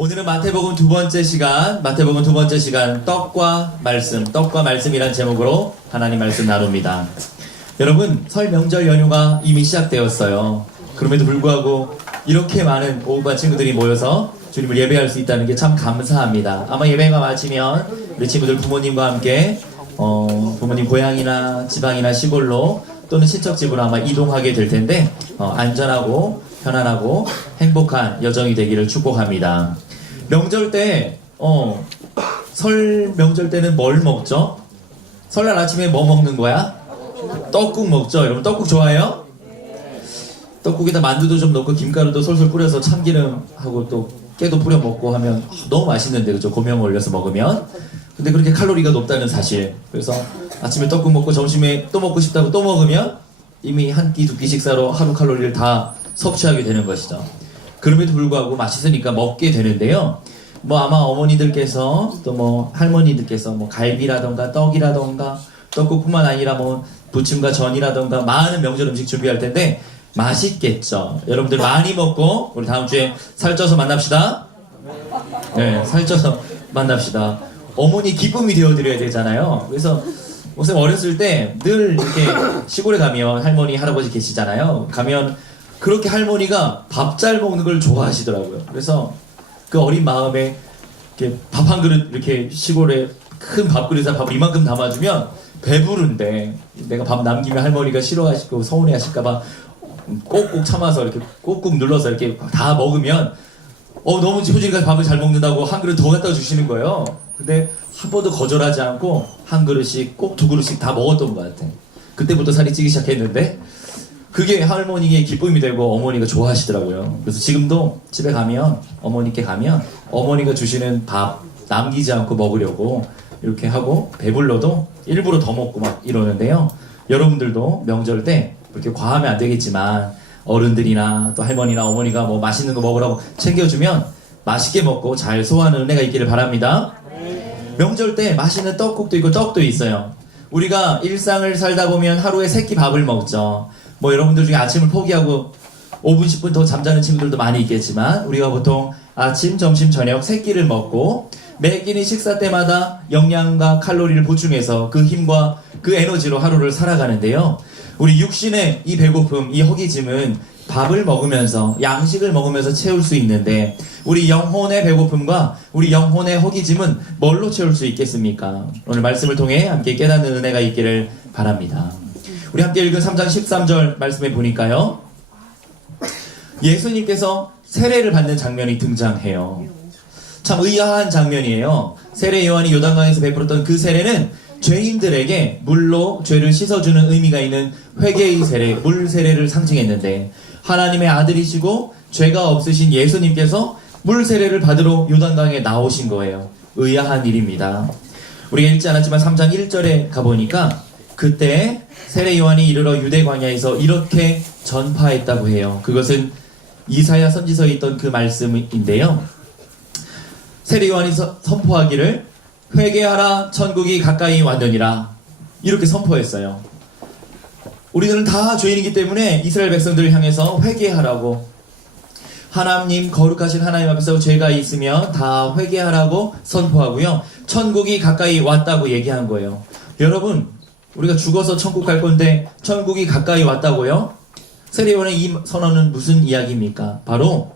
오늘은 마태복음 두 번째 시간, 떡과 말씀이란 제목으로 하나님 말씀 나눕니다. 여러분, 설 명절 연휴가 이미 시작되었어요. 그럼에도 불구하고 이렇게 많은 오후반 친구들이 모여서 주님을 예배할 수 있다는 게 참 감사합니다. 아마 예배가 마치면 우리 친구들 부모님과 함께 부모님 고향이나 지방이나 시골로 또는 친척집으로 아마 이동하게 될 텐데 안전하고 편안하고 행복한 여정이 되기를 축복합니다. 명절 때, 설 명절 때는 뭘 먹죠? 설날 아침에 뭐 먹는 거야? 떡국 먹죠? 여러분 떡국 좋아해요? 떡국에다 만두도 좀 넣고 김가루도 솔솔 뿌려서 참기름하고 또 깨도 뿌려 먹고 하면 너무 맛있는데, 그죠? 고명 올려서 먹으면. 근데 그렇게 칼로리가 높다는 사실. 그래서 아침에 떡국 먹고 점심에 또 먹고 싶다고 또 먹으면 이미 한 끼, 두 끼 식사로 하루 칼로리를 다 섭취하게 되는 것이죠. 그럼에도 불구하고 맛있으니까 먹게 되는데요. 아마 어머니들께서 또 할머니들께서 갈비라던가 떡이라던가 떡국뿐만 아니라 부침과 전이라던가 많은 명절 음식 준비할 텐데 맛있겠죠. 여러분들 많이 먹고 우리 다음 주에 살쪄서 만납시다. 네, 살쪄서 만납시다. 어머니 기쁨이 되어드려야 되잖아요. 그래서 선생님 어렸을 때 늘 이렇게 시골에 가면 할머니, 할아버지 계시잖아요. 가면 그렇게 할머니가 밥 잘 먹는 걸 좋아하시더라고요. 그래서 그 어린 마음에 밥 한 그릇 이렇게 시골에 큰 밥그릇에 밥을 이만큼 담아주면 배부른데 내가 밥 남기면 할머니가 싫어하시고 서운해하실까봐 꼭꼭 참아서 이렇게 꾹꾹 눌러서 이렇게 다 먹으면 너무 효진이가 밥을 잘 먹는다고 한 그릇 더 갖다 주시는 거예요. 근데 한 번도 거절하지 않고 한 그릇씩 꼭 두 그릇씩 다 먹었던 것 같아. 그때부터 살이 찌기 시작했는데 그게 할머니의 기쁨이 되고 어머니가 좋아하시더라고요. 그래서 지금도 집에 가면 어머니께 가면 어머니가 주시는 밥 남기지 않고 먹으려고 이렇게 하고 배불러도 일부러 더 먹고 막 이러는데요. 여러분들도 명절 때 그렇게 과하면 안 되겠지만 어른들이나 또 할머니나 어머니가 맛있는 거 먹으라고 챙겨주면 맛있게 먹고 잘 소화하는 은혜가 있기를 바랍니다. 명절 때 맛있는 떡국도 있고 떡도 있어요. 우리가 일상을 살다 보면 하루에 3끼 밥을 먹죠. 여러분들 중에 아침을 포기하고 5분, 10분 더 잠자는 친구들도 많이 있겠지만 우리가 보통 아침, 점심, 저녁 3끼를 먹고 매 끼니 식사 때마다 영양과 칼로리를 보충해서 그 힘과 그 에너지로 하루를 살아가는데요. 우리 육신의 이 배고픔, 이 허기짐은 밥을 먹으면서, 양식을 먹으면서 채울 수 있는데 우리 영혼의 배고픔과 우리 영혼의 허기짐은 뭘로 채울 수 있겠습니까? 오늘 말씀을 통해 함께 깨닫는 은혜가 있기를 바랍니다. 우리 함께 읽은 3장 13절 말씀에 보니까요, 예수님께서 세례를 받는 장면이 등장해요. 참 의아한 장면이에요. 세례 요한이 요단강에서 베풀었던 그 세례는 죄인들에게 물로 죄를 씻어주는 의미가 있는 회개의 세례, 물 세례를 상징했는데 하나님의 아들이시고 죄가 없으신 예수님께서 물 세례를 받으러 요단강에 나오신 거예요. 의아한 일입니다. 우리가 읽지 않았지만 3장 1절에 가보니까 그때 세례 요한이 이르러 유대 광야에서 이렇게 전파했다고 해요. 그것은 이사야 선지서에 있던 그 말씀인데요. 세례 요한이 선포하기를 회개하라, 천국이 가까이 왔느니라, 이렇게 선포했어요. 우리들은 다 죄인이기 때문에 이스라엘 백성들을 향해서 회개하라고, 하나님, 거룩하신 하나님 앞에서 죄가 있으면 다 회개하라고 선포하고요, 천국이 가까이 왔다고 얘기한 거예요. 여러분, 우리가 죽어서 천국 갈 건데 천국이 가까이 왔다고요? 세례 요한의 이 선언은 무슨 이야기입니까? 바로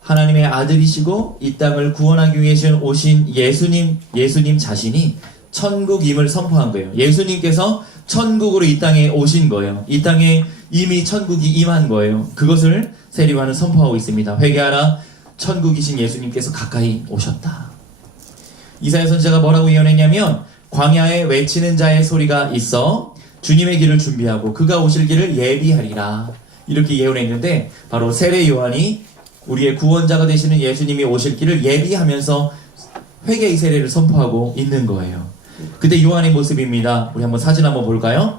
하나님의 아들이시고 이 땅을 구원하기 위해 오신 예수님 자신이 천국임을 선포한 거예요. 예수님께서 천국으로 이 땅에 오신 거예요. 이 땅에 이미 천국이 임한 거예요. 그것을 세례 요한은 선포하고 있습니다. 회개하라, 천국이신 예수님께서 가까이 오셨다. 이사야 선지자가 뭐라고 예언했냐면 광야에 외치는 자의 소리가 있어 주님의 길을 준비하고 그가 오실 길을 예비하리라, 이렇게 예언했는데 바로 세례 요한이 우리의 구원자가 되시는 예수님이 오실 길을 예비하면서 회개의 세례를 선포하고 있는 거예요. 그때 요한의 모습입니다. 우리 한번 사진 한번 볼까요?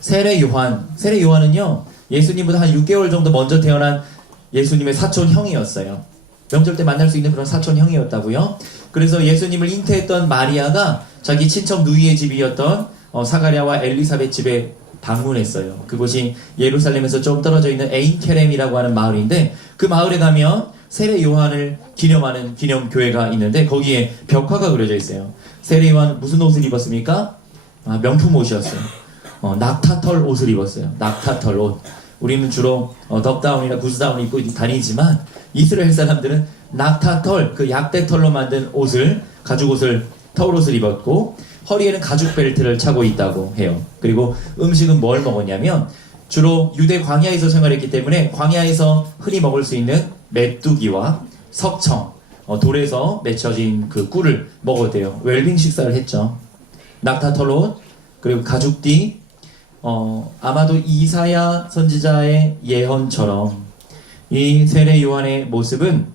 세례 요한은요, 예수님보다 한 6개월 정도 먼저 태어난 예수님의 사촌 형이었어요. 명절 때 만날 수 있는 그런 사촌 형이었다고요. 그래서 예수님을 잉태했던 마리아가 자기 친척 누이의 집이었던 사가랴와 엘리사벳 집에 방문했어요. 그곳이 예루살렘에서 좀 떨어져 있는 에인케렘이라고 하는 마을인데 그 마을에 가면 세례 요한을 기념하는 기념교회가 있는데 거기에 벽화가 그려져 있어요. 세례 요한 무슨 옷을 입었습니까? 명품 옷이었어요. 낙타털 옷을 입었어요. 낙타털 옷. 우리는 주로 덕다운이나 구스다운을 입고 다니지만 이스라엘 사람들은 낙타털, 그 약대털로 만든 옷을, 가죽옷을, 털옷을 입었고 허리에는 가죽 벨트를 차고 있다고 해요. 그리고 음식은 뭘 먹었냐면 주로 유대 광야에서 생활했기 때문에 광야에서 흔히 먹을 수 있는 메뚜기와 석청, 돌에서 맺혀진 그 꿀을 먹었대요. 웰빙 식사를 했죠. 낙타털 옷, 그리고 가죽띠, 아마도 이사야 선지자의 예언처럼 이 세례 요한의 모습은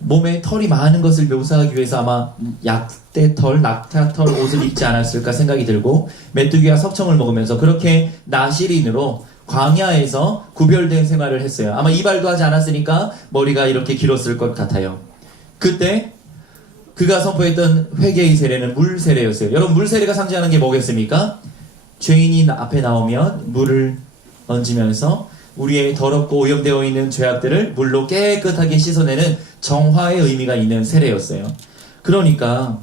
몸에 털이 많은 것을 묘사하기 위해서 아마 약대털, 낙타털 옷을 입지 않았을까 생각이 들고 메뚜기와 석청을 먹으면서 그렇게 나시린으로 광야에서 구별된 생활을 했어요. 아마 이발도 하지 않았으니까 머리가 이렇게 길었을 것 같아요. 그때 그가 선포했던 회개의 세례는 물 세례였어요. 여러분, 물 세례가 상징하는 게 뭐겠습니까? 죄인이 앞에 나오면 물을 얹으면서 우리의 더럽고 오염되어 있는 죄악들을 물로 깨끗하게 씻어내는 정화의 의미가 있는 세례였어요. 그러니까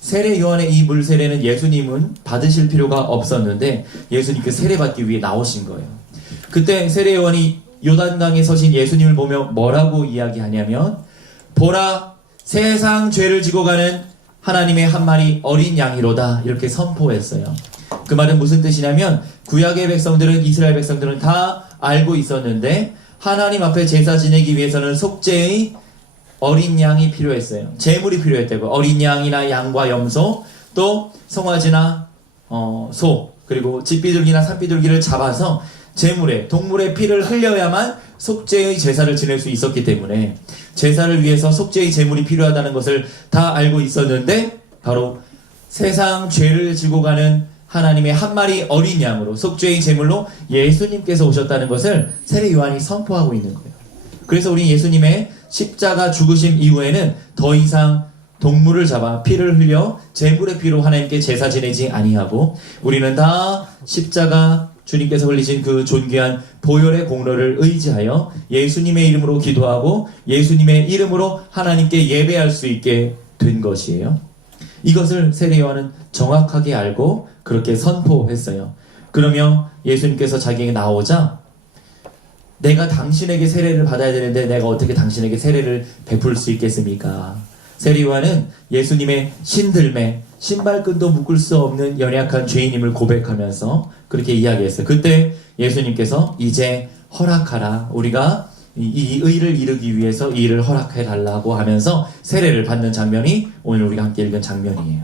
세례 요한의 이 물 세례는 예수님은 받으실 필요가 없었는데 예수님께 세례받기 위해 나오신 거예요. 그때 세례 요한이 요단강에 서신 예수님을 보며 뭐라고 이야기하냐면, 보라, 세상 죄를 지고 가는 하나님의 한 마리 어린 양이로다, 이렇게 선포했어요. 그 말은 무슨 뜻이냐면 구약의 백성들은, 이스라엘 백성들은 다 알고 있었는데 하나님 앞에 제사 지내기 위해서는 속죄의 어린 양이 필요했어요. 제물이 필요했다고. 어린 양이나 양과 염소, 또 송아지나 소, 그리고 집비둘기나 산비둘기를 잡아서 제물에, 동물의 피를 흘려야만 속죄의 제사를 지낼 수 있었기 때문에 제사를 위해서 속죄의 제물이 필요하다는 것을 다 알고 있었는데 바로 세상 죄를 지고 가는 하나님의 한 마리 어린 양으로, 속죄의 제물로 예수님께서 오셨다는 것을 세례 요한이 선포하고 있는 거예요. 그래서 우리 예수님의 십자가 죽으심 이후에는 더 이상 동물을 잡아 피를 흘려 제물의 피로 하나님께 제사 지내지 아니하고 우리는 다 십자가 주님께서 흘리신 그 존귀한 보혈의 공로를 의지하여 예수님의 이름으로 기도하고 예수님의 이름으로 하나님께 예배할 수 있게 된 것이에요. 이것을 세례 요한은 정확하게 알고 그렇게 선포했어요. 그러며 예수님께서 자기에게 나오자, 내가 당신에게 세례를 받아야 되는데 내가 어떻게 당신에게 세례를 베풀 수 있겠습니까? 세례 요한은 예수님의 신들매, 신발끈도 묶을 수 없는 연약한 죄인임을 고백하면서 그렇게 이야기했어요. 그때 예수님께서 이제 허락하라, 우리가 이 의를 이루기 위해서 이 일을 허락해 달라고 하면서 세례를 받는 장면이 오늘 우리가 함께 읽은 장면이에요.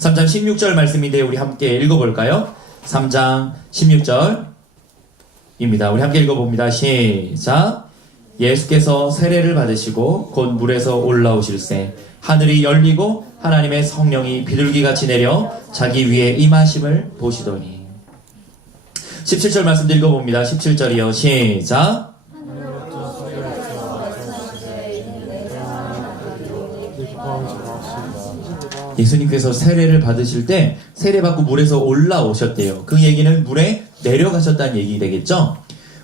3장 16절 말씀인데 우리 함께 읽어볼까요? 3장 16절입니다. 우리 함께 읽어봅니다. 시작. 예수께서 세례를 받으시고 곧 물에서 올라오실새 하늘이 열리고 하나님의 성령이 비둘기같이 내려 자기 위에 임하심을 보시더니. 17절 말씀도 읽어봅니다. 17절이요. 시작. 예수님께서 세례를 받으실 때 세례받고 물에서 올라오셨대요. 그 얘기는 물에 내려가셨다는 얘기 되겠죠?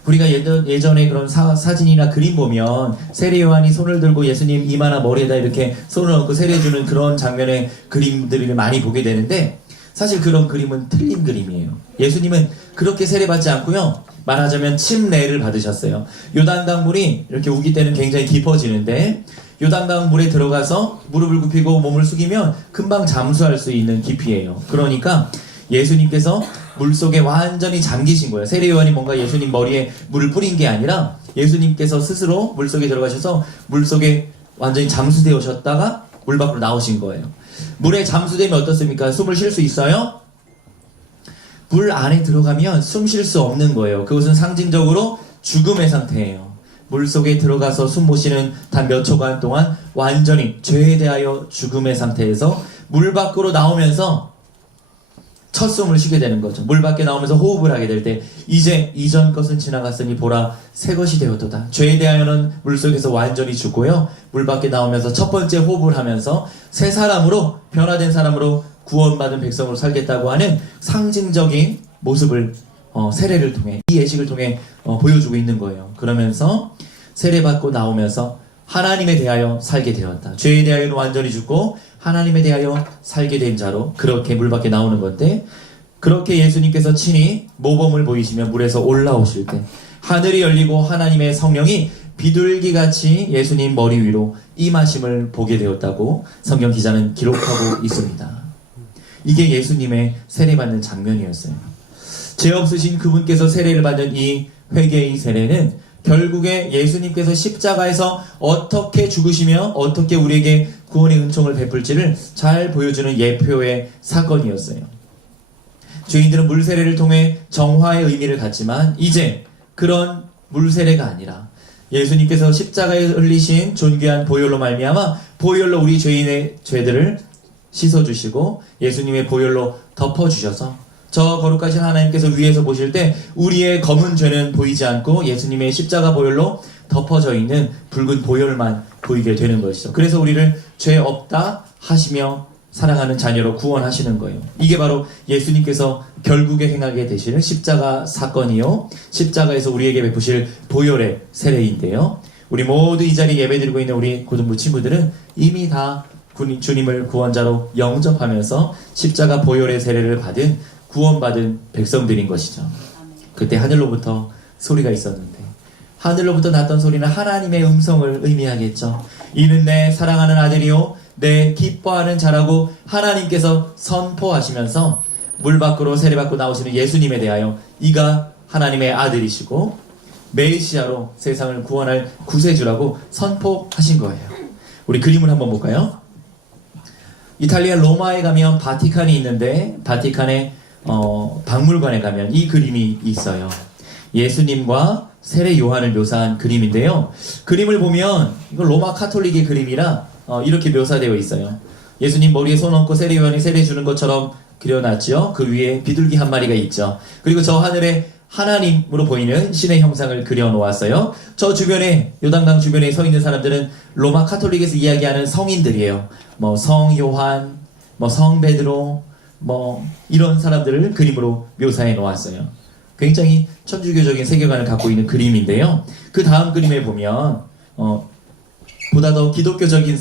우리가 예전에 그런 사진이나 그림 보면 세례 요한이 손을 들고 예수님 이마나 머리에다 이렇게 손을 얹고 세례주는 그런 장면의 그림들을 많이 보게 되는데 사실 그런 그림은 틀린 그림이에요. 예수님은 그렇게 세례받지 않고요, 말하자면 침례를 받으셨어요. 요단강 물이 이렇게 우기 때는 굉장히 깊어지는데 요단강 물에 들어가서 무릎을 굽히고 몸을 숙이면 금방 잠수할 수 있는 깊이에요. 그러니까 예수님께서 물속에 완전히 잠기신 거예요. 세례 요한이 뭔가 예수님 머리에 물을 뿌린 게 아니라 예수님께서 스스로 물속에 들어가셔서 물속에 완전히 잠수되셨다가 물 밖으로 나오신 거예요. 물에 잠수되면 어떻습니까? 숨을 쉴 수 있어요? 물 안에 들어가면 숨 쉴 수 없는 거예요. 그것은 상징적으로 죽음의 상태예요. 물속에 들어가서 숨 못 쉬는 단 몇 초간 동안 완전히 죄에 대하여 죽음의 상태에서 물 밖으로 나오면서 첫 숨을 쉬게 되는 거죠. 물 밖에 나오면서 호흡을 하게 될 때 이제 이전 것은 지나갔으니 보라 새 것이 되었도다. 죄에 대하여는 물속에서 완전히 죽고요, 물 밖에 나오면서 첫 번째 호흡을 하면서 새 사람으로, 변화된 사람으로 구원받은 백성으로 살겠다고 하는 상징적인 모습을 세례를 통해, 이 예식을 통해 보여주고 있는 거예요. 그러면서 세례받고 나오면서 하나님에 대하여 살게 되었다. 죄에 대하여는 완전히 죽고 하나님에 대하여 살게 된 자로 그렇게 물 밖에 나오는 건데, 그렇게 예수님께서 친히 모범을 보이시며 물에서 올라오실 때 하늘이 열리고 하나님의 성령이 비둘기같이 예수님 머리 위로 임하심을 보게 되었다고 성경 기자는 기록하고 있습니다. 이게 예수님의 세례받는 장면이었어요. 죄 없으신 그분께서 세례를 받는 이 회개의 세례는 결국에 예수님께서 십자가에서 어떻게 죽으시며 어떻게 우리에게 구원의 은총을 베풀지를 잘 보여주는 예표의 사건이었어요. 죄인들은 물세례를 통해 정화의 의미를 갖지만 이제 그런 물세례가 아니라 예수님께서 십자가에 흘리신 존귀한 보혈로 말미암아 보혈로 우리 죄인의 죄들을 씻어주시고 예수님의 보혈로 덮어주셔서 저 거룩하신 하나님께서 위에서 보실 때 우리의 검은 죄는 보이지 않고 예수님의 십자가 보혈로 덮어져 있는 붉은 보혈만 보이게 되는 것이죠. 그래서 우리를 죄 없다 하시며 사랑하는 자녀로 구원하시는 거예요. 이게 바로 예수님께서 결국에 행하게 되시는 십자가 사건이요, 십자가에서 우리에게 베푸실 보혈의 세례인데요. 우리 모두 이 자리에 예배드리고 있는 우리 고등부 친구들은 이미 다 주님을 구원자로 영접하면서 십자가 보혈의 세례를 받은 구원받은 백성들인 것이죠. 그때 하늘로부터 소리가 있었는데, 하늘로부터 났던 소리는 하나님의 음성을 의미하겠죠. 이는 내 사랑하는 아들이요 내 기뻐하는 자라고 하나님께서 선포하시면서 물 밖으로 세례받고 나오시는 예수님에 대하여 이가 하나님의 아들이시고 메시아로 세상을 구원할 구세주라고 선포하신 거예요. 우리 그림을 한번 볼까요? 이탈리아 로마에 가면 바티칸이 있는데 바티칸의 박물관에 가면 이 그림이 있어요. 예수님과 세례 요한을 묘사한 그림인데요. 그림을 보면 이거 로마 카톨릭의 그림이라 이렇게 묘사되어 있어요. 예수님 머리에 손 얹고 세례 요한이 세례 주는 것처럼 그려놨죠. 그 위에 비둘기 한 마리가 있죠. 그리고 저 하늘에 하나님으로 보이는 신의 형상을 그려놓았어요. 저 주변에, 요단강 주변에 서 있는 사람들은 로마 카톨릭에서 이야기하는 성인들이에요. 뭐 성 요한, 뭐 성 베드로, 뭐 이런 사람들을 그림으로 묘사해 놓았어요. 굉장히 천주교적인 세계관을 갖고 있는 그림인데요. 그 다음 그림에 보면 보다 더 기독교적인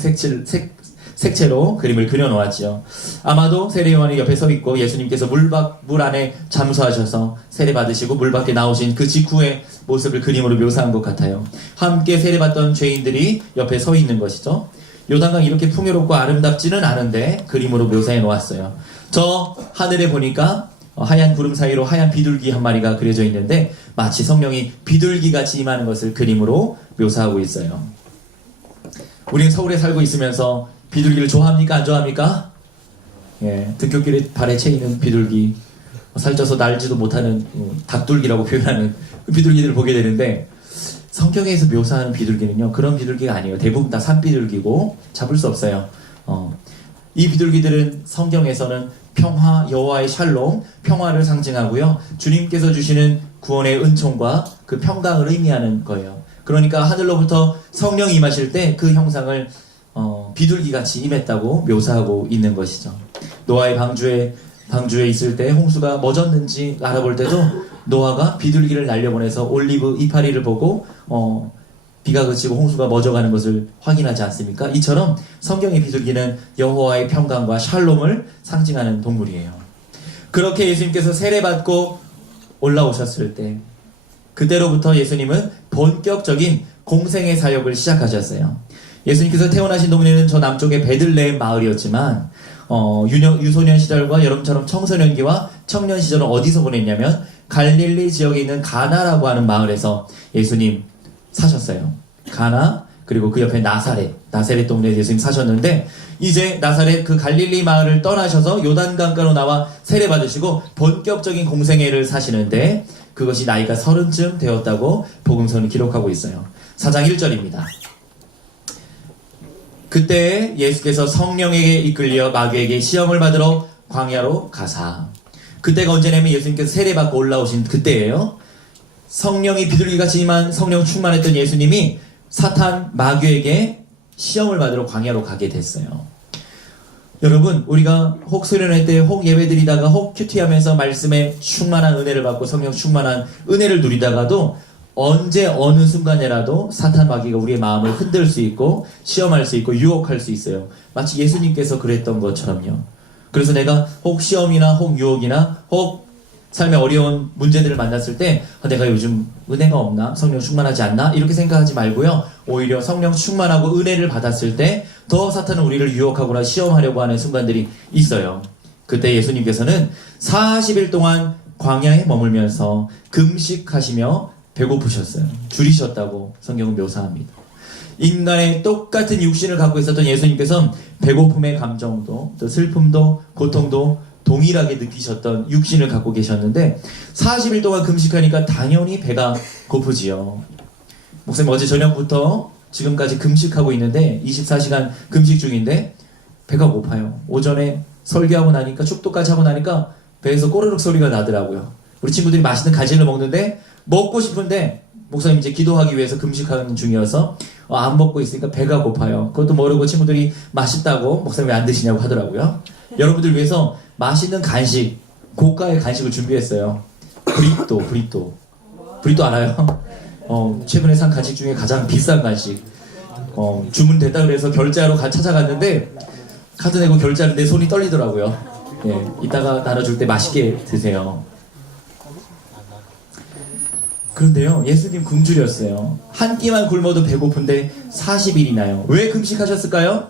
색채로 그림을 그려놓았죠. 아마도 세례 요한이 옆에 서 있고 예수님께서 물 안에 잠수하셔서 세례 받으시고 물 밖에 나오신 그 직후의 모습을 그림으로 묘사한 것 같아요. 함께 세례받던 죄인들이 옆에 서 있는 것이죠. 요단강 이렇게 풍요롭고 아름답지는 않은데 그림으로 묘사해 놓았어요. 저 하늘에 보니까 하얀 구름 사이로 하얀 비둘기 한 마리가 그려져 있는데 마치 성령이 비둘기같이 임하는 것을 그림으로 묘사하고 있어요. 우리는 서울에 살고 있으면서 비둘기를 좋아합니까? 안 좋아합니까? 예, 등굣길에 발에 채이는 비둘기, 살쪄서 날지도 못하는 닭둘기라고 표현하는 그 비둘기들을 보게 되는데, 성경에서 묘사하는 비둘기는요 그런 비둘기가 아니에요. 대부분 다 산비둘기고 잡을 수 없어요. 이 비둘기들은 성경에서는 평화, 여호와의 샬롬, 평화를 상징하고요, 주님께서 주시는 구원의 은총과 그 평강을 의미하는 거예요. 그러니까 하늘로부터 성령이 임하실 때 그 형상을 비둘기같이 임했다고 묘사하고 있는 것이죠. 노아의 방주에 있을 때 홍수가 멎었는지 알아볼 때도 노아가 비둘기를 날려보내서 올리브 이파리를 보고 비가 그치고 홍수가 멎어가는 것을 확인하지 않습니까? 이처럼 성경의 비둘기는 여호와의 평강과 샬롬을 상징하는 동물이에요. 그렇게 예수님께서 세례받고 올라오셨을 때 그때로부터 예수님은 본격적인 공생의 사역을 시작하셨어요. 예수님께서 태어나신 동네는 저 남쪽의 베들레헴 마을이었지만 유소년 시절과 여러분처럼 청소년기와 청년 시절은 어디서 보냈냐면 갈릴리 지역에 있는 가나라고 하는 마을에서 예수님 사셨어요. 가나, 그리고 그 옆에 나사렛 동네에 예수님 사셨는데, 이제 나사렛 그 갈릴리 마을을 떠나셔서 요단강가로 나와 세례 받으시고 본격적인 공생애를 사시는데 그것이 나이가 30쯤 되었다고 복음서는 기록하고 있어요. 4장 1절입니다. 그때 예수께서 성령에게 이끌려 마귀에게 시험을 받으러 광야로 가사. 그때가 언제냐면 예수님께서 세례받고 올라오신 그때예요. 성령이 비둘기같이 임한 성령 충만했던 예수님이 사탄 마귀에게 시험을 받으러 광야로 가게 됐어요. 여러분, 우리가 혹 수련회 때, 혹 예배드리다가, 혹 큐티하면서 말씀에 충만한 은혜를 받고 성령 충만한 은혜를 누리다가도 언제 어느 순간에라도 사탄 마귀가 우리의 마음을 흔들 수 있고 시험할 수 있고 유혹할 수 있어요. 마치 예수님께서 그랬던 것처럼요. 그래서 내가 혹 시험이나 혹 유혹이나 혹 삶의 어려운 문제들을 만났을 때 내가 요즘 은혜가 없나? 성령 충만하지 않나? 이렇게 생각하지 말고요. 오히려 성령 충만하고 은혜를 받았을 때 더 사탄은 우리를 유혹하거나 시험하려고 하는 순간들이 있어요. 그때 예수님께서는 40일 동안 광야에 머물면서 금식하시며 배고프셨어요. 줄이셨다고 성경은 묘사합니다. 인간의 똑같은 육신을 갖고 있었던 예수님께서는 배고픔의 감정도 또 슬픔도 고통도 동일하게 느끼셨던 육신을 갖고 계셨는데 40일 동안 금식하니까 당연히 배가 고프지요. 목사님 어제 저녁부터 지금까지 금식하고 있는데 24시간 금식 중인데 배가 고파요. 오전에 설교하고 나니까 축도까지 하고 나니까 배에서 꼬르륵 소리가 나더라고요. 우리 친구들이 맛있는 간식을 먹는데 먹고 싶은데 목사님 이제 기도하기 위해서 금식하는 중이어서 안 먹고 있으니까 배가 고파요. 그것도 모르고 친구들이 맛있다고 목사님 왜 안 드시냐고 하더라고요. 여러분들 위해서 맛있는 간식, 고가의 간식을 준비했어요. 브리또 알아요? 최근에 산 간식 중에 가장 비싼 간식. 주문됐다 그래서 결제하러 찾아갔는데 카드 내고 결제하는데 손이 떨리더라고요. 네, 이따가 나눠줄 때 맛있게 드세요. 그런데요, 예수님 굶주렸어요. 한 끼만 굶어도 배고픈데 40일이나요. 왜 금식하셨을까요?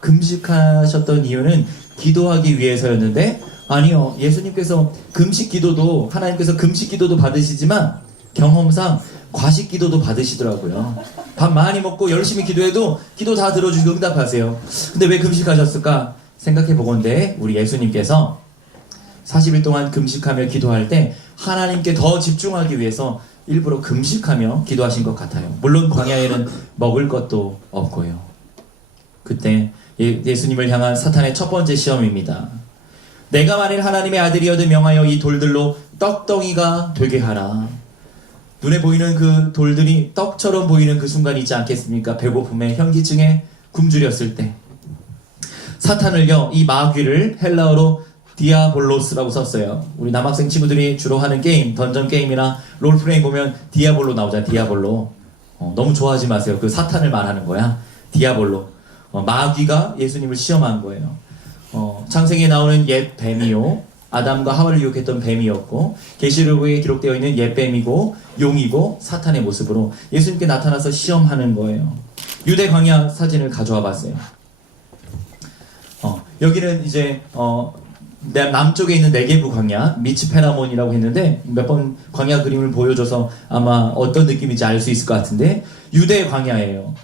금식하셨던 이유는 기도하기 위해서였는데 아니요, 예수님께서 금식 기도도 하나님께서 금식 기도도 받으시지만 경험상 과식 기도도 받으시더라고요. 밥 많이 먹고 열심히 기도해도 기도 다 들어주시고 응답하세요. 근데 왜 금식하셨을까 생각해 보건대 우리 예수님께서 40일 동안 금식하며 기도할 때 하나님께 더 집중하기 위해서 일부러 금식하며 기도하신 것 같아요. 물론 광야에는 먹을 것도 없고요. 그때 예수님을 향한 사탄의 첫 번째 시험입니다. 내가 만일 하나님의 아들이어도 명하여 이 돌들로 떡덩이가 되게 하라. 눈에 보이는 그 돌들이 떡처럼 보이는 그 순간이 있지 않겠습니까? 배고픔에 현기증에 굶주렸을 때 사탄을요, 이 마귀를 헬라어로 디아볼로스라고 썼어요. 우리 남학생 친구들이 주로 하는 게임, 던전 게임이나 롤플레잉 보면 디아볼로 나오잖아요. 디아볼로. 너무 좋아하지 마세요. 그 사탄을 말하는 거야. 디아볼로. 마귀가 예수님을 시험한 거예요. 창세기에 나오는 옛 뱀이요, 아담과 하와를 유혹했던 뱀이었고 계시록에 기록되어 있는 옛 뱀이고 용이고 사탄의 모습으로 예수님께 나타나서 시험하는 거예요. 유대 광야 사진을 가져와 봤어요. 여기는 이제 남쪽에 있는 네게브 광야 미츠페라몬이라고 했는데 몇 번 광야 그림을 보여줘서 아마 어떤 느낌인지 알 수 있을 것 같은데 유대 광야예요.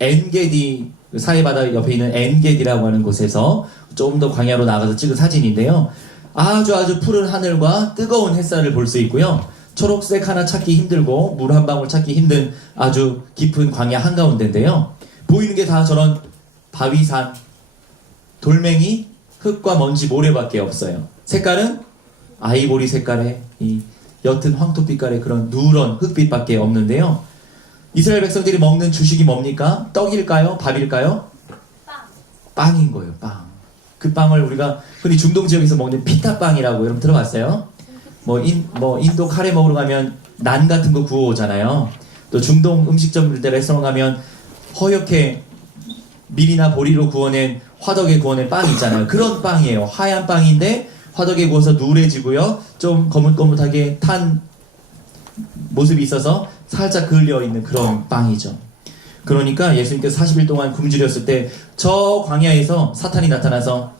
엔게디, 사해바다 옆에 있는 엔게디라고 하는 곳에서 좀 더 광야로 나가서 찍은 사진인데요. 아주 푸른 하늘과 뜨거운 햇살을 볼 수 있고요. 초록색 하나 찾기 힘들고 물 한 방울 찾기 힘든 아주 깊은 광야 한가운데인데요. 보이는 게 다 저런 바위산, 돌멩이, 흙과 먼지, 모래밖에 없어요. 색깔은 아이보리 색깔의 이 옅은 황토빛깔의 그런 누런 흙빛밖에 없는데요. 이스라엘 백성들이 먹는 주식이 뭡니까? 떡일까요? 밥일까요? 빵인 거예요. 빵. 그 빵을 우리가 흔히 중동 지역에서 먹는 피타빵이라고 여러분 들어봤어요? 인도 카레 먹으러 가면 난 같은 거 구워오잖아요. 또 중동 음식점들 레스토랑 가면 허옇게 밀이나 보리로 구워낸 화덕에 구워낸 빵 있잖아요. 그런 빵이에요. 하얀 빵인데 화덕에 구워서 누래지고요. 좀 거뭇거뭇하게 탄 모습이 있어서 살짝 그을려있는 그런 빵이죠. 그러니까 예수님께서 40일 동안 굶주렸을 때 저 광야에서 사탄이 나타나서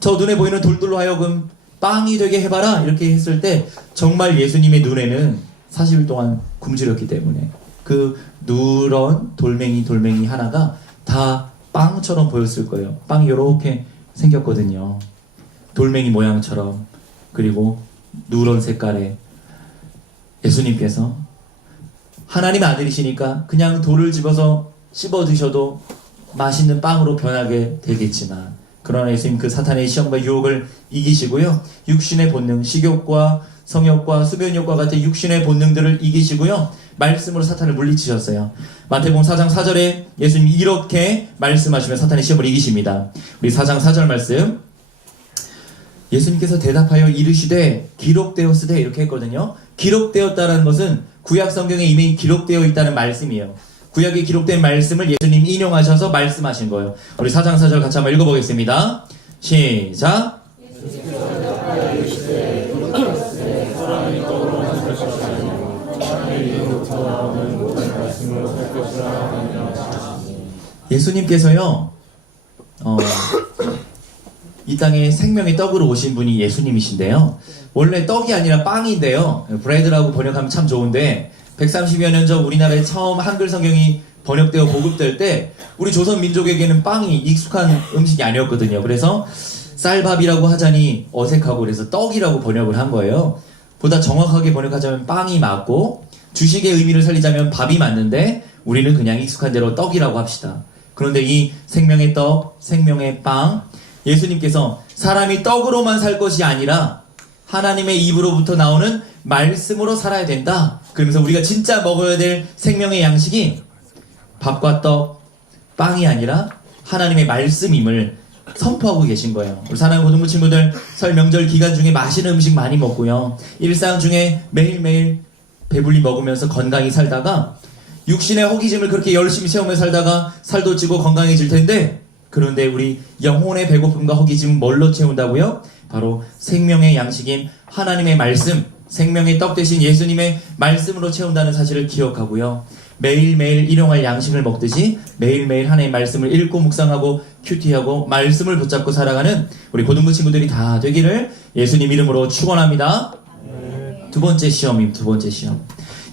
저 눈에 보이는 돌들로 하여금 빵이 되게 해봐라 이렇게 했을 때 정말 예수님의 눈에는 40일 동안 굶주렸기 때문에 그 누런 돌멩이 하나가 다 빵처럼 보였을 거예요. 빵이 이렇게 생겼거든요. 돌멩이 모양처럼. 그리고 누런 색깔의 예수님께서 하나님의 아들이시니까 그냥 돌을 집어서 씹어 드셔도 맛있는 빵으로 변하게 되겠지만 그러나 예수님 그 사탄의 시험과 유혹을 이기시고요. 육신의 본능, 식욕과 성욕과 수변욕과 같은 육신의 본능들을 이기시고요. 말씀으로 사탄을 물리치셨어요. 마태복음 4장 4절에 예수님이 이렇게 말씀하시며 사탄의 시험을 이기십니다. 우리 4장 4절 말씀. 예수님께서 대답하여 이르시되 기록되었으되 이렇게 했거든요. 기록되었다라는 것은 구약 성경에 이미 기록되어 있다는 말씀이에요. 구약에 기록된 말씀을 예수님 인용하셔서 말씀하신 거예요. 우리 4장 4절 같이 한번 읽어보겠습니다. 시작. 예수님께서요, 이 땅에 생명의 떡으로 오신 분이 예수님이신데요. 원래 떡이 아니라 빵인데요. 브레드라고 번역하면 참 좋은데 130여 년 전 우리나라에 처음 한글 성경이 번역되어 보급될 때 우리 조선 민족에게는 빵이 익숙한 음식이 아니었거든요. 그래서 쌀밥이라고 하자니 어색하고 그래서 떡이라고 번역을 한 거예요. 보다 정확하게 번역하자면 빵이 맞고 주식의 의미를 살리자면 밥이 맞는데 우리는 그냥 익숙한 대로 떡이라고 합시다. 그런데 이 생명의 떡, 생명의 빵, 예수님께서 사람이 떡으로만 살 것이 아니라 하나님의 입으로부터 나오는 말씀으로 살아야 된다. 그러면서 우리가 진짜 먹어야 될 생명의 양식이 밥과 떡, 빵이 아니라 하나님의 말씀임을 선포하고 계신 거예요. 우리 사랑하는 고등부 친구들, 설 명절 기간 중에 맛있는 음식 많이 먹고요. 일상 중에 매일매일 배불리 먹으면서 건강히 살다가 육신의 허기짐을 그렇게 열심히 채우며 살다가 살도 찌고 건강해질 텐데, 그런데 우리 영혼의 배고픔과 허기짐은 뭘로 채운다고요? 바로 생명의 양식인 하나님의 말씀, 생명의 떡 대신 예수님의 말씀으로 채운다는 사실을 기억하고요. 매일매일 일용할 양식을 먹듯이 매일매일 하나님의 말씀을 읽고 묵상하고 큐티하고 말씀을 붙잡고 살아가는 우리 고등부 친구들이 다 되기를 예수님 이름으로 축원합니다. 두 번째 시험임, 두 번째 시험.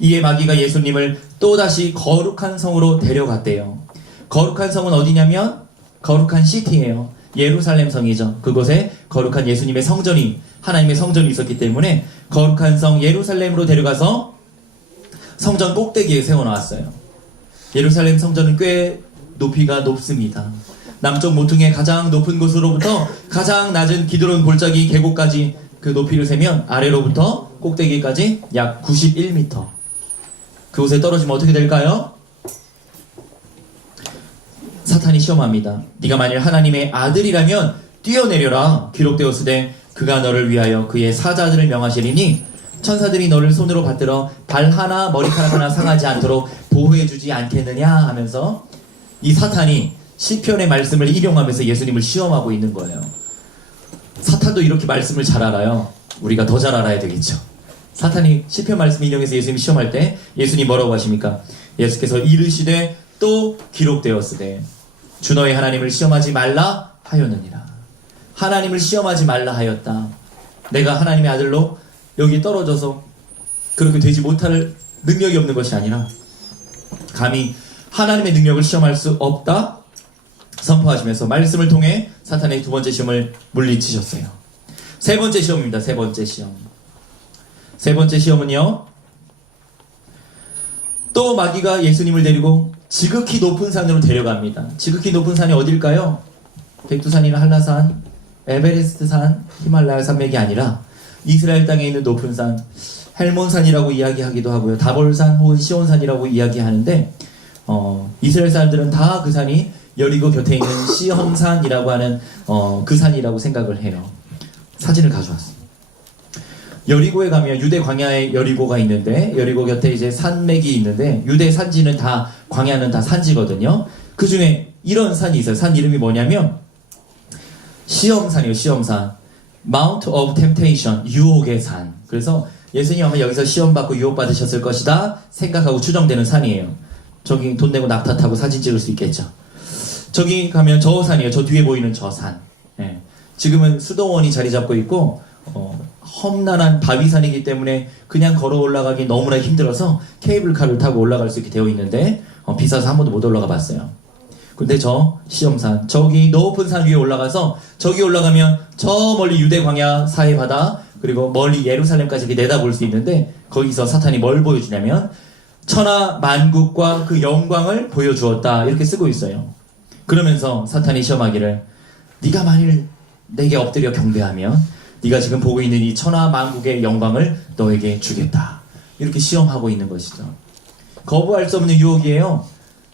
이에 마귀가 예수님을 또다시 거룩한 성으로 데려갔대요. 거룩한 성은 어디냐면 거룩한 시티예요. 예루살렘 성이죠. 그곳에 거룩한 예수님의 성전이, 하나님의 성전이 있었기 때문에 거룩한 성 예루살렘으로 데려가서 성전 꼭대기에 세워놓았어요. 예루살렘 성전은 꽤 높이가 높습니다. 남쪽 모퉁이의 가장 높은 곳으로부터 가장 낮은 기드론 골짜기 계곡까지 그 높이를 세면 아래로부터 꼭대기까지 약 91m. 그곳에 떨어지면 어떻게 될까요? 사탄이 시험합니다. 네가 만일 하나님의 아들이라면 뛰어내려라. 기록되었으되 그가 너를 위하여 그의 사자들을 명하시리니 천사들이 너를 손으로 받들어 발 하나 머리카락 하나 상하지 않도록 보호해주지 않겠느냐 하면서 이 사탄이 시편의 말씀을 인용하면서 예수님을 시험하고 있는 거예요. 사탄도 이렇게 말씀을 잘 알아요. 우리가 더 잘 알아야 되겠죠. 사탄이 시편 말씀 인용해서 예수님 시험할 때 예수님 뭐라고 하십니까? 예수께서 이르시되 또 기록되었으되 주 너의 하나님을 시험하지 말라 하였느니라. 하나님을 시험하지 말라 하였다. 내가 하나님의 아들로 여기 떨어져서 그렇게 되지 못할 능력이 없는 것이 아니라 감히 하나님의 능력을 시험할 수 없다 선포하시면서 말씀을 통해 사탄의 두 번째 시험을 물리치셨어요. 세 번째 시험입니다. 세 번째 시험. 세 번째 시험은요, 또 마귀가 예수님을 데리고 지극히 높은 산으로 데려갑니다. 지극히 높은 산이 어딜까요? 백두산이나 한라산, 에베레스트산, 히말라야 산맥이 아니라 이스라엘 땅에 있는 높은 산, 헬몬산이라고 이야기하기도 하고요. 다볼산 혹은 시온산이라고 이야기하는데 이스라엘 사람들은 다 그 산이 여리고 곁에 있는 시험산이라고 하는 그 산이라고 생각을 해요. 사진을 가져왔어요. 여리고에 가면 유대 광야에 여리고가 있는데 여리고 곁에 이제 산맥이 있는데 유대 산지는 다 광야는 다 산지거든요. 그 중에 이런 산이 있어요. 산 이름이 뭐냐면 시험산이에요. 시험산. Mount of Temptation, 유혹의 산. 그래서 예수님 아마 여기서 시험받고 유혹받으셨을 것이다 생각하고 추정되는 산이에요. 저기 돈 내고 낙타 타고 사진 찍을 수 있겠죠. 저기 가면 저 산이에요. 저 뒤에 보이는 저 산. 예. 지금은 수도원이 자리 잡고 있고 험난한 바위산이기 때문에 그냥 걸어 올라가기 너무나 힘들어서 케이블카를 타고 올라갈 수 있게 되어 있는데 비싸서 한 번도 못 올라가 봤어요. 근데 저 시험산, 저기 높은 산 위에 올라가서 저기 올라가면 저 멀리 유대 광야 사해 바다 그리고 멀리 예루살렘까지 내다볼 수 있는데 거기서 사탄이 뭘 보여주냐면 천하 만국과 그 영광을 보여주었다 이렇게 쓰고 있어요. 그러면서 사탄이 시험하기를 네가 만일 내게 엎드려 경배하면 네가 지금 보고 있는 이 천하 만국의 영광을 너에게 주겠다 이렇게 시험하고 있는 것이죠. 거부할 수 없는 유혹이에요.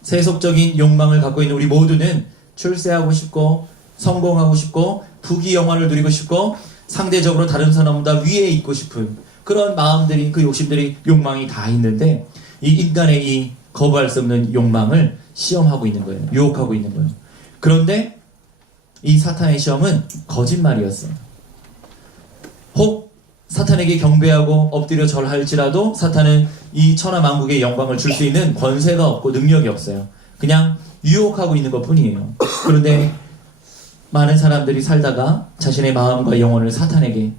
세속적인 욕망을 갖고 있는 우리 모두는 출세하고 싶고 성공하고 싶고 부귀영화를 누리고 싶고 상대적으로 다른 사람보다 위에 있고 싶은 그런 마음들이, 그 욕심들이, 욕망이 다 있는데 이 인간의 이 거부할 수 없는 욕망을 시험하고 있는 거예요. 유혹하고 있는 거예요. 그런데 이 사탄의 시험은 거짓말이었어요. 혹 사탄에게 경배하고 엎드려 절할지라도 사탄은 이 천하만국의 영광을 줄 수 있는 권세가 없고 능력이 없어요. 그냥 유혹하고 있는 것 뿐이에요. 그런데 많은 사람들이 살다가 자신의 마음과 영혼을 사탄에게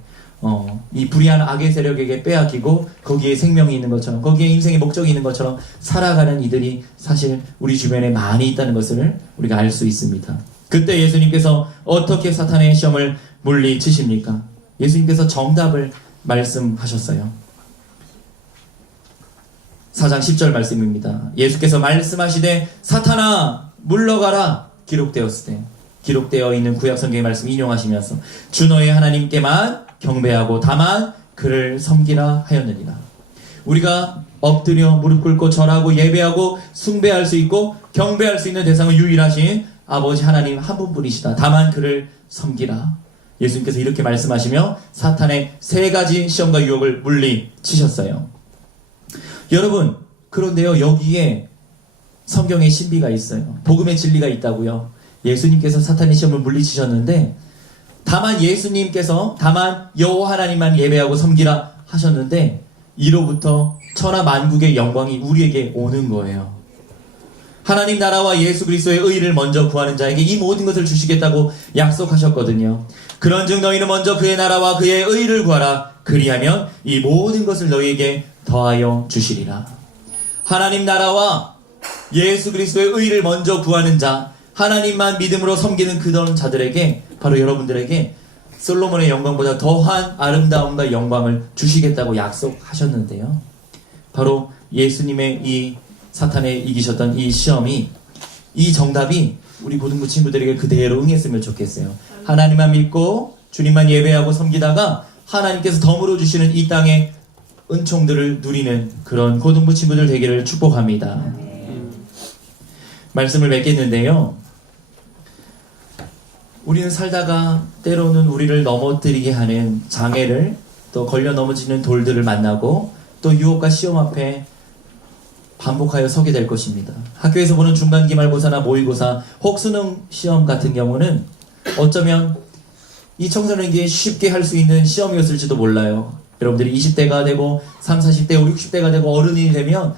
이 불의한 악의 세력에게 빼앗기고 거기에 생명이 있는 것처럼, 거기에 인생의 목적이 있는 것처럼 살아가는 이들이 사실 우리 주변에 많이 있다는 것을 우리가 알 수 있습니다. 그때 예수님께서 어떻게 사탄의 시험을 물리치십니까? 예수님께서 정답을 말씀하셨어요. 4장 10절 말씀입니다. 예수께서 말씀하시되 사탄아 물러가라 기록되었으되, 기록되어 있는 구약성경의 말씀 인용하시면서 주 너의 하나님께만 경배하고 다만 그를 섬기라 하였느니라. 우리가 엎드려 무릎 꿇고 절하고 예배하고 숭배할 수 있고 경배할 수 있는 대상은 유일하신 아버지 하나님 한 분뿐이시다. 다만 그를 섬기라. 예수님께서 이렇게 말씀하시며 사탄의 세 가지 시험과 유혹을 물리치셨어요. 여러분, 그런데요, 여기에 성경의 신비가 있어요. 복음의 진리가 있다고요. 예수님께서 사탄의 시험을 물리치셨는데 다만 예수님께서 다만 여호와 하나님만 예배하고 섬기라 하셨는데 이로부터 천하 만국의 영광이 우리에게 오는 거예요. 하나님 나라와 예수 그리스도의 의를 먼저 구하는 자에게 이 모든 것을 주시겠다고 약속하셨거든요. 그런즉 너희는 먼저 그의 나라와 그의 의를 구하라. 그리하면 이 모든 것을 너희에게 더하여 주시리라. 하나님 나라와 예수 그리스도의 의를 먼저 구하는 자, 하나님만 믿음으로 섬기는 그런 자들에게, 바로 여러분들에게 솔로몬의 영광보다 더한 아름다움과 영광을 주시겠다고 약속하셨는데요. 바로 예수님의 이 사탄에 이기셨던 이 시험이, 이 정답이 우리 고등부 친구들에게 그대로 응했으면 좋겠어요. 하나님만 믿고 주님만 예배하고 섬기다가 하나님께서 덤으로 주시는 이 땅의 은총들을 누리는 그런 고등부 친구들 되기를 축복합니다. 말씀을 맺겠는데요. 우리는 살다가 때로는 우리를 넘어뜨리게 하는 장애를, 또 걸려 넘어지는 돌들을 만나고 또 유혹과 시험 앞에 반복하여 서게 될 것입니다. 학교에서 보는 중간 기말고사나 모의고사 혹 수능 시험 같은 경우는 어쩌면 이 청소년에게 쉽게 할 수 있는 시험이었을지도 몰라요. 여러분들이 20대가 되고 30, 40대, 50, 60대가 되고 어른이 되면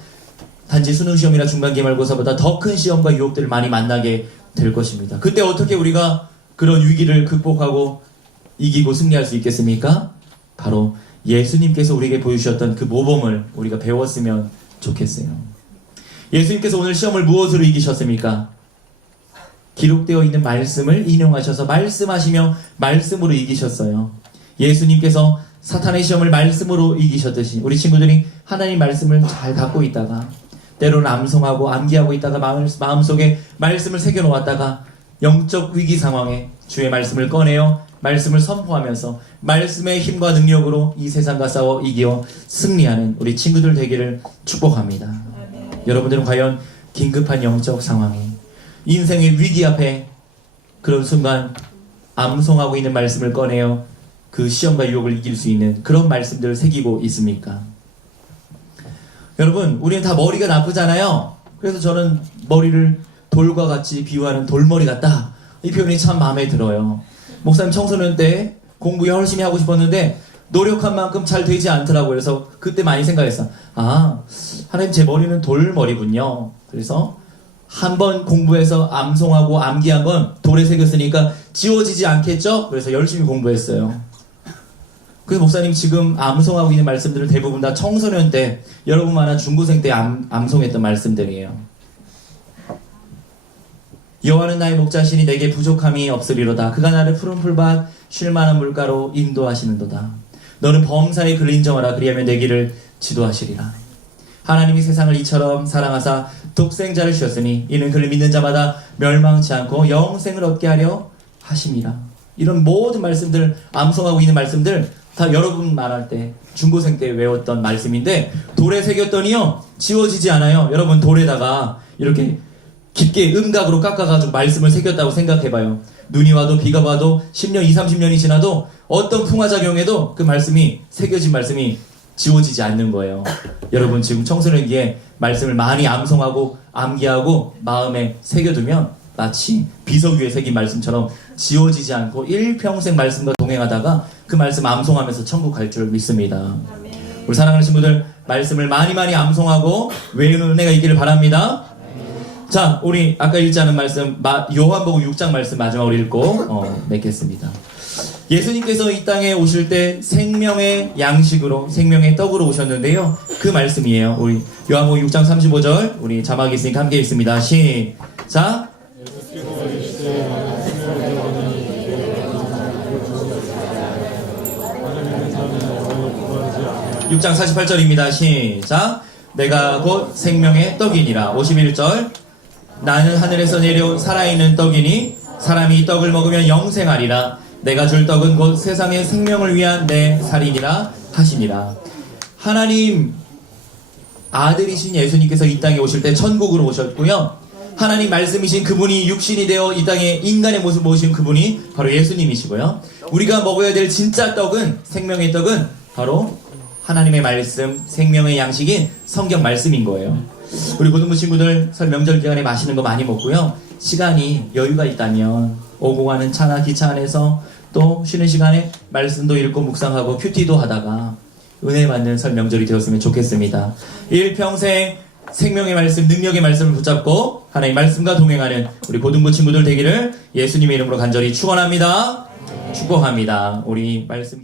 단지 수능 시험이나 중간 기말고사보다 더 큰 시험과 유혹들을 많이 만나게 될 것입니다. 그때 어떻게 우리가 그런 위기를 극복하고 이기고 승리할 수 있겠습니까? 바로 예수님께서 우리에게 보여주셨던 그 모범을 우리가 배웠으면 좋겠어요. 예수님께서 오늘 시험을 무엇으로 이기셨습니까? 기록되어 있는 말씀을 인용하셔서 말씀하시며 말씀으로 이기셨어요. 예수님께서 사탄의 시험을 말씀으로 이기셨듯이 우리 친구들이 하나님 말씀을 잘 갖고 있다가 때로는 암송하고 암기하고 있다가 마음속에 말씀을 새겨놓았다가 영적 위기 상황에 주의 말씀을 꺼내어 말씀을 선포하면서 말씀의 힘과 능력으로 이 세상과 싸워 이겨 승리하는 우리 친구들 되기를 축복합니다. 여러분들은 과연 긴급한 영적 상황에, 인생의 위기 앞에 그런 순간 암송하고 있는 말씀을 꺼내어 그 시험과 유혹을 이길 수 있는 그런 말씀들을 새기고 있습니까? 여러분, 우리는 다 머리가 나쁘잖아요. 그래서 저는 머리를 돌과 같이 비유하는 돌머리 같다, 이 표현이 참 마음에 들어요. 목사님 청소년 때 공부 열심히 하고 싶었는데 노력한 만큼 잘 되지 않더라고요. 그래서 그때 많이 생각했어. 아, 하나님 제 머리는 돌머리군요. 그래서 한번 공부해서 암송하고 암기한 건 돌에 새겼으니까 지워지지 않겠죠? 그래서 열심히 공부했어요. 그래서 목사님 지금 암송하고 있는 말씀들은 대부분 다 청소년 때, 여러분만한 중고생 때 암송했던 말씀들이에요. 여호와는 나의 목자시니 내게 부족함이 없으리로다. 그가 나를 푸른 풀밭 쉴 만한 물가로 인도하시는도다. 너는 범사에 그를 인정하라. 그리하면 내 길을 지도하시리라. 하나님이 세상을 이처럼 사랑하사 독생자를 주셨으니 이는 그를 믿는 자마다 멸망치 않고 영생을 얻게 하려 하심이라. 이런 모든 말씀들, 암송하고 있는 말씀들 다 여러분 말할 때 중고생 때 외웠던 말씀인데 돌에 새겼더니요 지워지지 않아요. 여러분 돌에다가 이렇게 깊게 음각으로 깎아가지고 말씀을 새겼다고 생각해봐요. 눈이 와도 비가 와도 10년, 20, 30년이 지나도 어떤 풍화작용에도 그 말씀이, 새겨진 말씀이 지워지지 않는 거예요. 여러분 지금 청소년기에 말씀을 많이 암송하고 암기하고 마음에 새겨두면 마치 비석 위에 새긴 말씀처럼 지워지지 않고 일평생 말씀과 동행하다가 그 말씀 암송하면서 천국 갈 줄 믿습니다. 우리 사랑하는 친구들 말씀을 많이 암송하고 외우는 은혜가 있기를 바랍니다. 자, 우리 아까 읽지 않은 말씀 요한복음 6장 말씀 마지막으로 읽고 맺겠습니다. 예수님께서 이 땅에 오실 때 생명의 양식으로 생명의 떡으로 오셨는데요. 그 말씀이에요. 우리 요한복음 6장 35절 우리 자막이 있으니까 함께 읽습니다. 시작. 6장 48절입니다. 시작. 내가 곧 생명의 떡이니라. 51절. 나는 하늘에서 내려온 살아있는 떡이니 사람이 이 떡을 먹으면 영생하리라. 내가 줄 떡은 곧 세상의 생명을 위한 내 살이니라 하시니라. 하나님 아들이신 예수님께서 이 땅에 오실 때 천국으로 오셨고요. 하나님 말씀이신 그분이 육신이 되어 이 땅에 인간의 모습을 모신 그분이 바로 예수님이시고요. 우리가 먹어야 될 진짜 떡은 생명의 떡은 바로 하나님의 말씀, 생명의 양식인 성경 말씀인 거예요. 우리 고등부 친구들 설 명절 기간에 맛있는 거 많이 먹고요. 시간이 여유가 있다면 오고 가는 차나 기차 안에서 또 쉬는 시간에 말씀도 읽고 묵상하고 큐티도 하다가 은혜 받는 설 명절이 되었으면 좋겠습니다. 일평생 생명의 말씀, 능력의 말씀을 붙잡고 하나님의 말씀과 동행하는 우리 고등부 친구들 되기를 예수님의 이름으로 간절히 축원합니다. 축복합니다. 우리 말씀